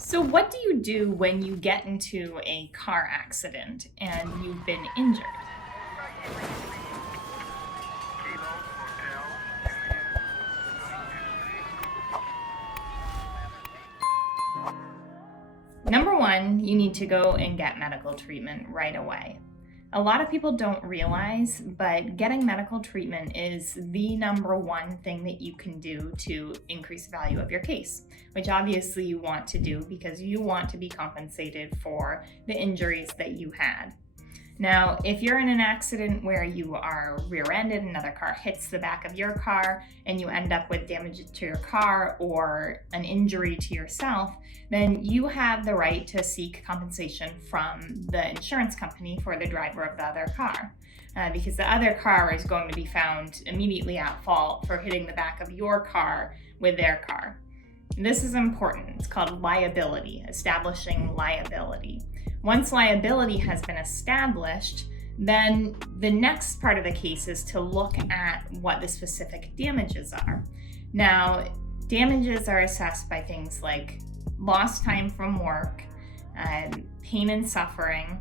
So what do you do when you get into a car accident and you've been injured? Number one, you need to go and get medical treatment right away. A lot of people don't realize, but getting medical treatment is the number one thing that you can do to increase the value of your case, which obviously you want to do because you want to be compensated for the injuries that you had. Now, if you're in an accident where you are rear-ended, another car hits the back of your car, and you end up with damage to your car or an injury to yourself, then you have the right to seek compensation from the insurance company for the driver of the other car. Because the other car is going to be found immediately at fault for hitting the back of your car with their car. This is important. It's called liability, establishing liability. Once liability has been established, then the next part of the case is to look at what the specific damages are. Now, damages are assessed by things like lost time from work, pain and suffering,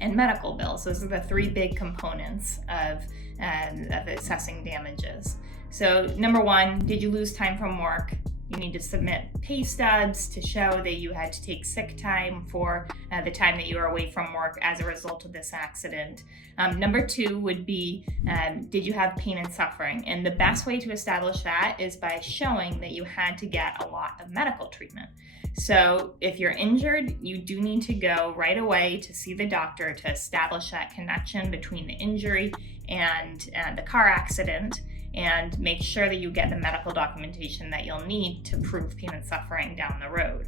and medical bills. Those are the three big components of assessing damages. So number one, did you lose time from work? You need to submit pay stubs to show that you had to take sick time for the time that you were away from work as a result of this accident. Number two would be, did you have pain and suffering? And the best way to establish that is by showing that you had to get a lot of medical treatment. So if you're injured, you do need to go right away to see the doctor to establish that connection between the injury and the car accident, and make sure that you get the medical documentation that you'll need to prove pain and suffering down the road.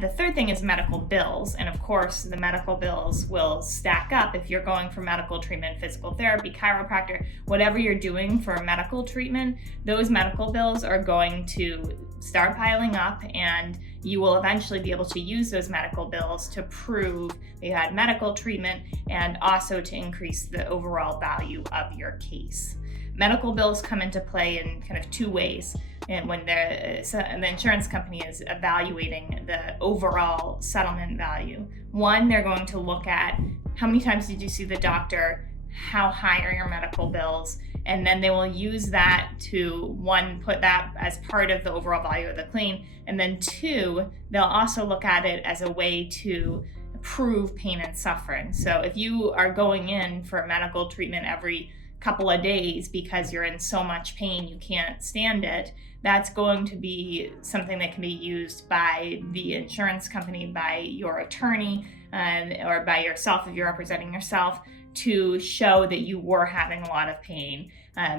The third thing is medical bills, and of course the medical bills will stack up if you're going for medical treatment, physical therapy, chiropractor, whatever you're doing for medical treatment, those medical bills are going to start piling up, and you will eventually be able to use those medical bills to prove that you had medical treatment and also to increase the overall value of your case. Medical bills come into play in kind of two ways. And when the insurance company is evaluating the overall settlement value, one, they're going to look at how many times did you see the doctor, how high are your medical bills, and then they will use that to, one, put that as part of the overall value of the claim, and then two, they'll also look at it as a way to prove pain and suffering. So if you are going in for medical treatment every couple of days because you're in so much pain you can't stand it, that's going to be something that can be used by the insurance company, by your attorney, or by yourself if you're representing yourself, to show that you were having a lot of pain,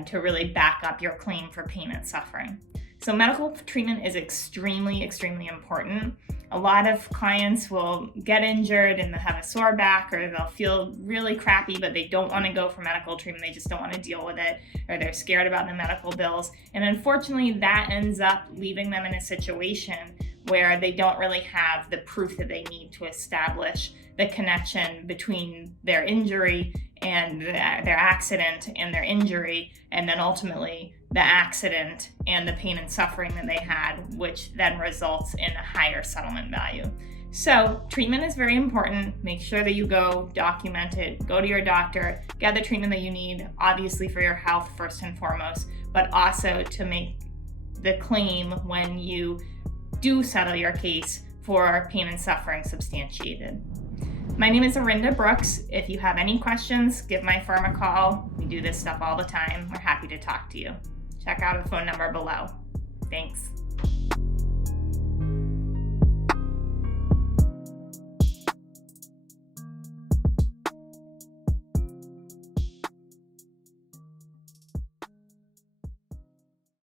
to really back up your claim for pain and suffering. So medical treatment is extremely, extremely important. A lot of clients will get injured and they'll have a sore back, or they'll feel really crappy, but they don't want to go for medical treatment. They just don't want to deal with it, or they're scared about the medical bills. And unfortunately, that ends up leaving them in a situation where they don't really have the proof that they need to establish the connection between their injury and their accident and their injury, and then ultimately the accident and the pain and suffering that they had, which then results in a higher settlement value. So treatment is very important. Make sure that you go document it, go to your doctor, get the treatment that you need, obviously for your health first and foremost, but also to make the claim when you do settle your case for pain and suffering substantiated. My name is Arinda Brooks. If you have any questions, give my firm a call. We do this stuff all the time. We're happy to talk to you. Check out the phone number below.